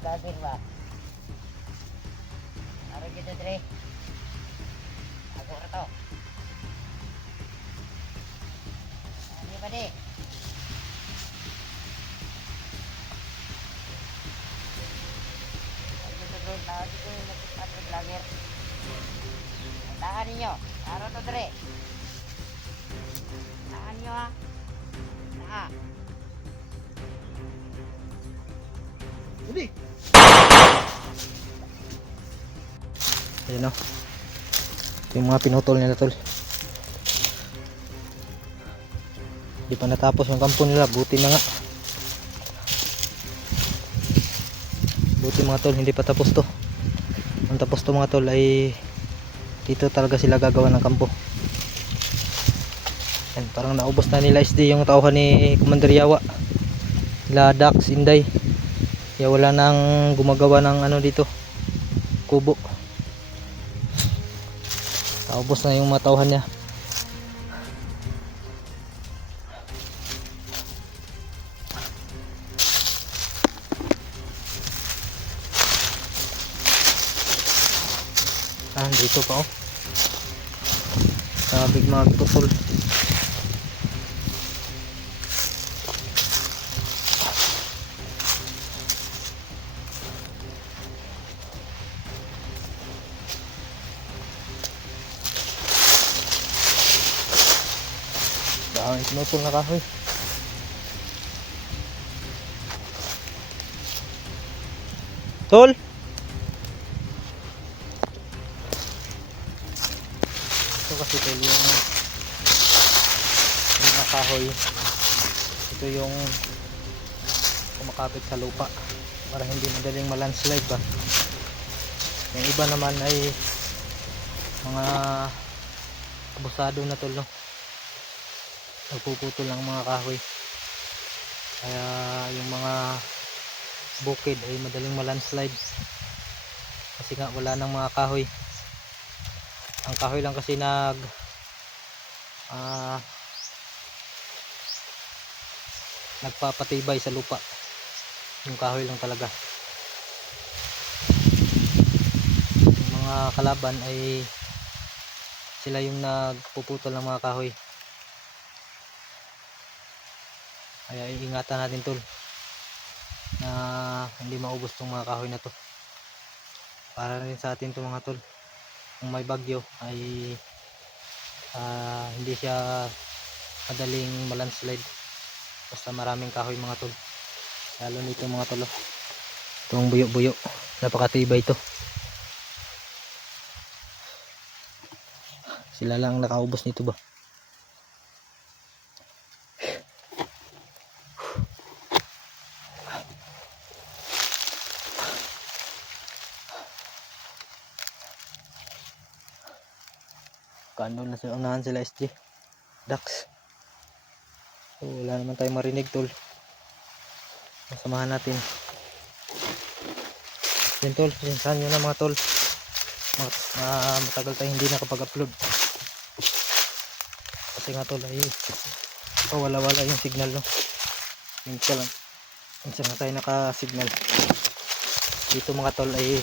gagawin ba? Aron kita dre. Ako ra to. Ano ba di? Ako to bro, tawag ko yung nagtatag vlogger. Tahan ninyo. Aron to dre. Tahan nyo ha. Tahan. Hindi. Ayan o. Yung mga pinutol nila tol. Hindi pa natapos yung kampo nila. Buti na nga. Buti mga tol, hindi pa tapos to. Ang tapos to mga tol ay dito talaga sila gagawa ng kampo. Ayan, parang naubos na nila SD yung tauhan ni Commander Yawa. Nila Dax, Inday. Kaya wala nang gumagawa ng ano dito. Kubo. Naubos na yung mga tauhan niya. Dito pa oh. Sabig magputol. Dahil pinutol na kahoy. Tol! Ito kasi tol yung mga kahoy. Ito yung kumakapit sa lupa para hindi madaling malandslide ba. Yung iba naman ay mga abusado na tol no. Nagpuputol ng mga kahoy. Kaya yung mga bukid ay madaling malandslide. Kasi nga wala nang mga kahoy. Ang kahoy lang kasi nagpapatibay sa lupa. Yung kahoy lang talaga. Yung mga kalaban ay sila yung nagpuputol ng mga kahoy. Kaya iingatan natin tol na hindi maubos tong mga kahoy na to. Para rin sa atin to mga tol. Kung may bagyo ay hindi siya madaling malandslide basta maraming kahoy mga tol. Lalo nito mga tol, itong buyo-buyo, napakatibay ito. Sila lang nakaubos nito ba. Kano na sa unahan sila SG Dax. So, wala naman tayong marinig tol. Masamahan natin yan tol. Sinsahan nyo na mga tol. Matagal tayo hindi nakapag-upload kasi nga tol ay wala yung signal no. Minsan na tayo naka-signal dito mga tol ay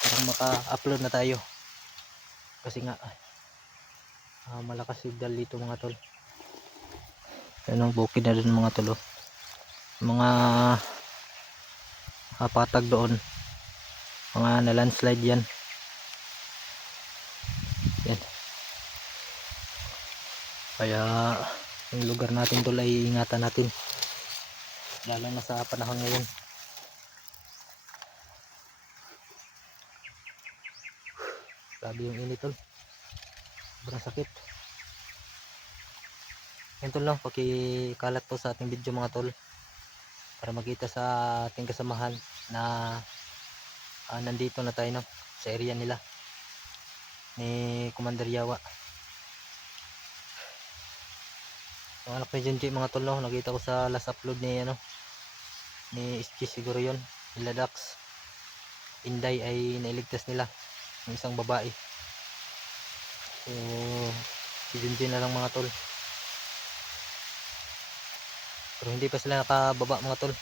parang maka-upload na tayo kasi nga malakas signal dito mga tol. Yan ang bukid na dun mga tol. Mga patag doon, mga na-landslide yan. Yan. Kaya yung lugar natin tol ay ingatan natin. Lalo na sa panahon ngayon. Grabe yung init tol. Sobrang sakit. Yan tol no, pakikalat po sa ating video mga tol. Para makita sa ating kasamahan na nandito na tayo no, sa area nila ni Commander Yawa. Yung anak ni Junji mga tol no, nakita ko sa last upload ni ni SG siguro yun, nila Dax. Inday ay nailigtas nila ng isang babae. So si Junji na lang mga tol. Pero hindi pa sila nakababa mga tol.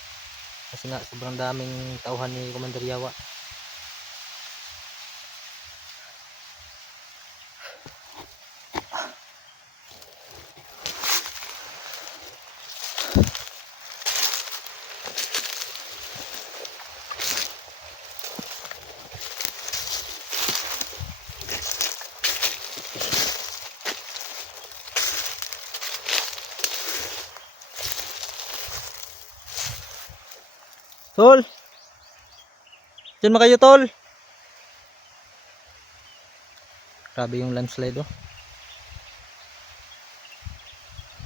Kasi nga sobrang daming tauhan ni Commander Yawa. Tol! Diyan ba kayo, tol? Grabe yung landslide, oh.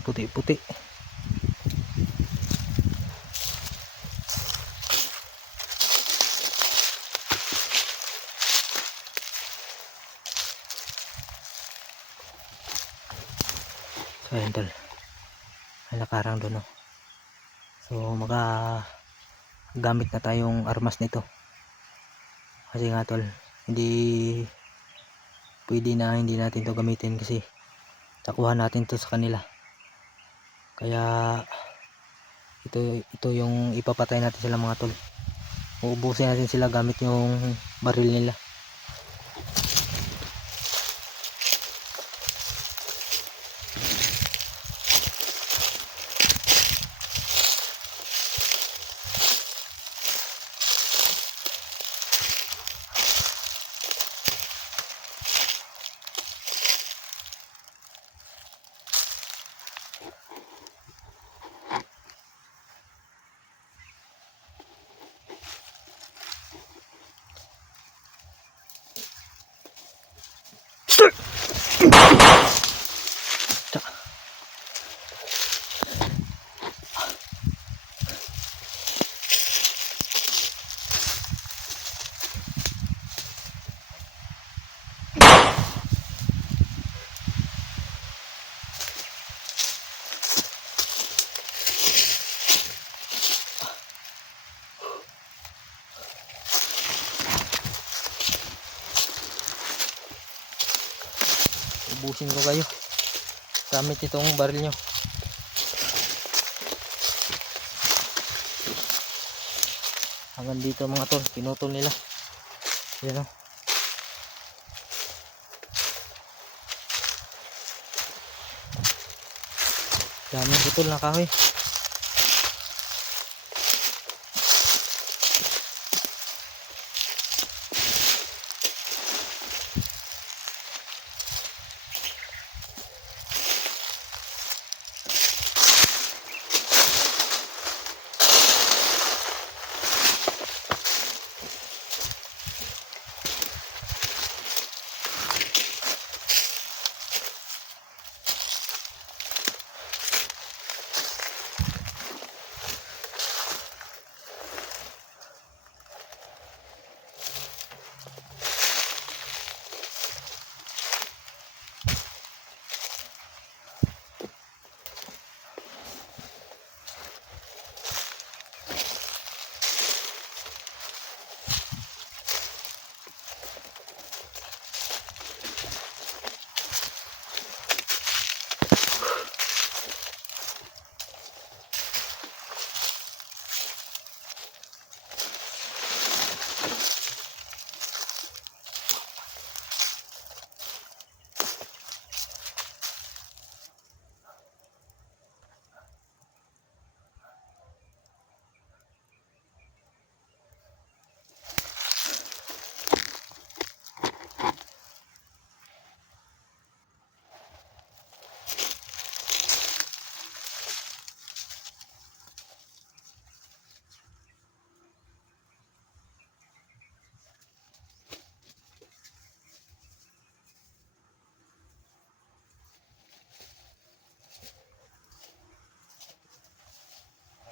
Puti-puti. So ayun, tol. May nakarang doon, oh. So gamit na tayong armas nito. Kasi nga, tol, hindi pwede na hindi natin to gamitin kasi nakuha natin to sa kanila. Kaya ito yung ipapatay natin sila, mga tol. Uubusin natin sila gamit yung baril nila. Ubusin ko kayo gamit itong baril nyo. Hanggang dito, mga tol, pinutol nila. Yan, oh. Daming putol na kahoy.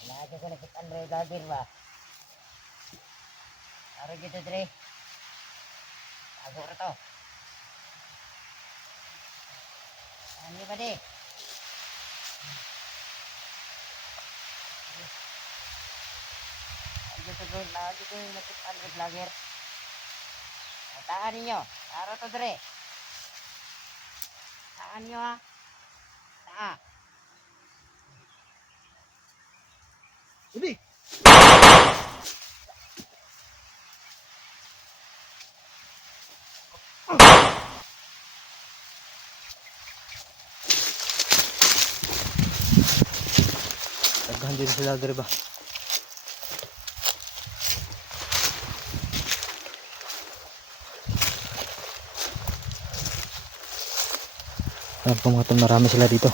Lagi ko nakit Andre Dadir ba? Aro gitu Dre. Ako to. Ano ba di? Lagi ko nakit Andre Vlogger. Taan ninyo. Aro to Dre. Taan nyo ha. Taan. Ubi! Daghan din sila diri ba. Ayan po mga tol, marami sila dito.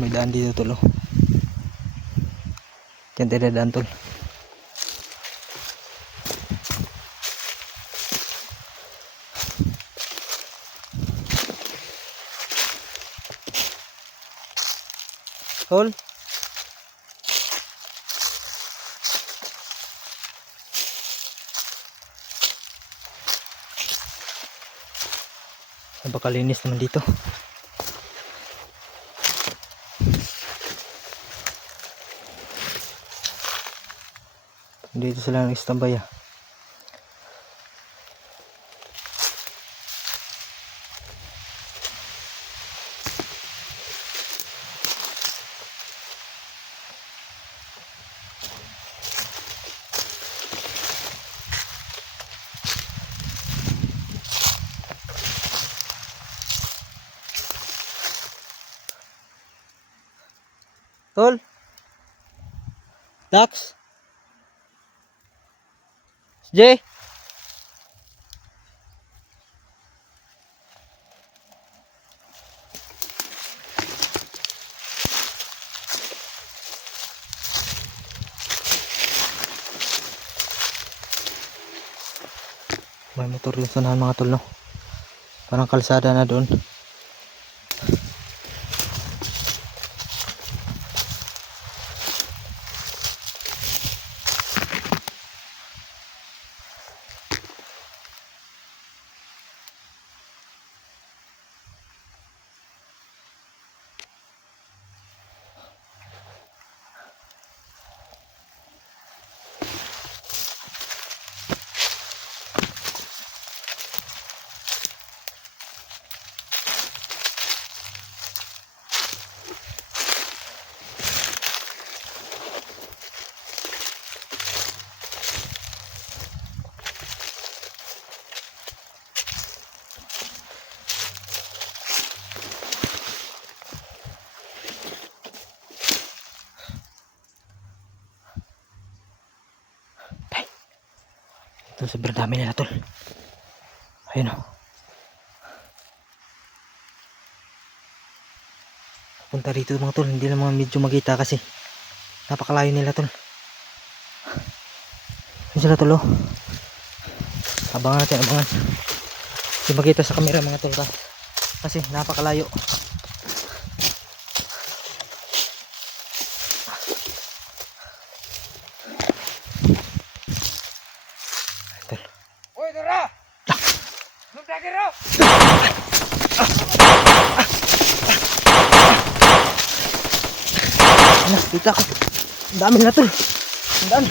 May daan dito tol. Diyan tayo daan tol. Tol. Napakalinis naman dito. Dito sila nag-standby ah. Tol. Dax. Jay. May motor yung sanahan mga tol no. Parang kalsada na doon. Ito sobrang dami nila tol. Ayun o. Punta rito mga tol. Hindi naman medyo magita kasi napakalayo nila tol. Ayun sila tol o. Abangan natin, abangan. Hindi magita sa camera mga tol kasi napakalayo. Ano, dito ako. Ang dami na tol. Ang dami.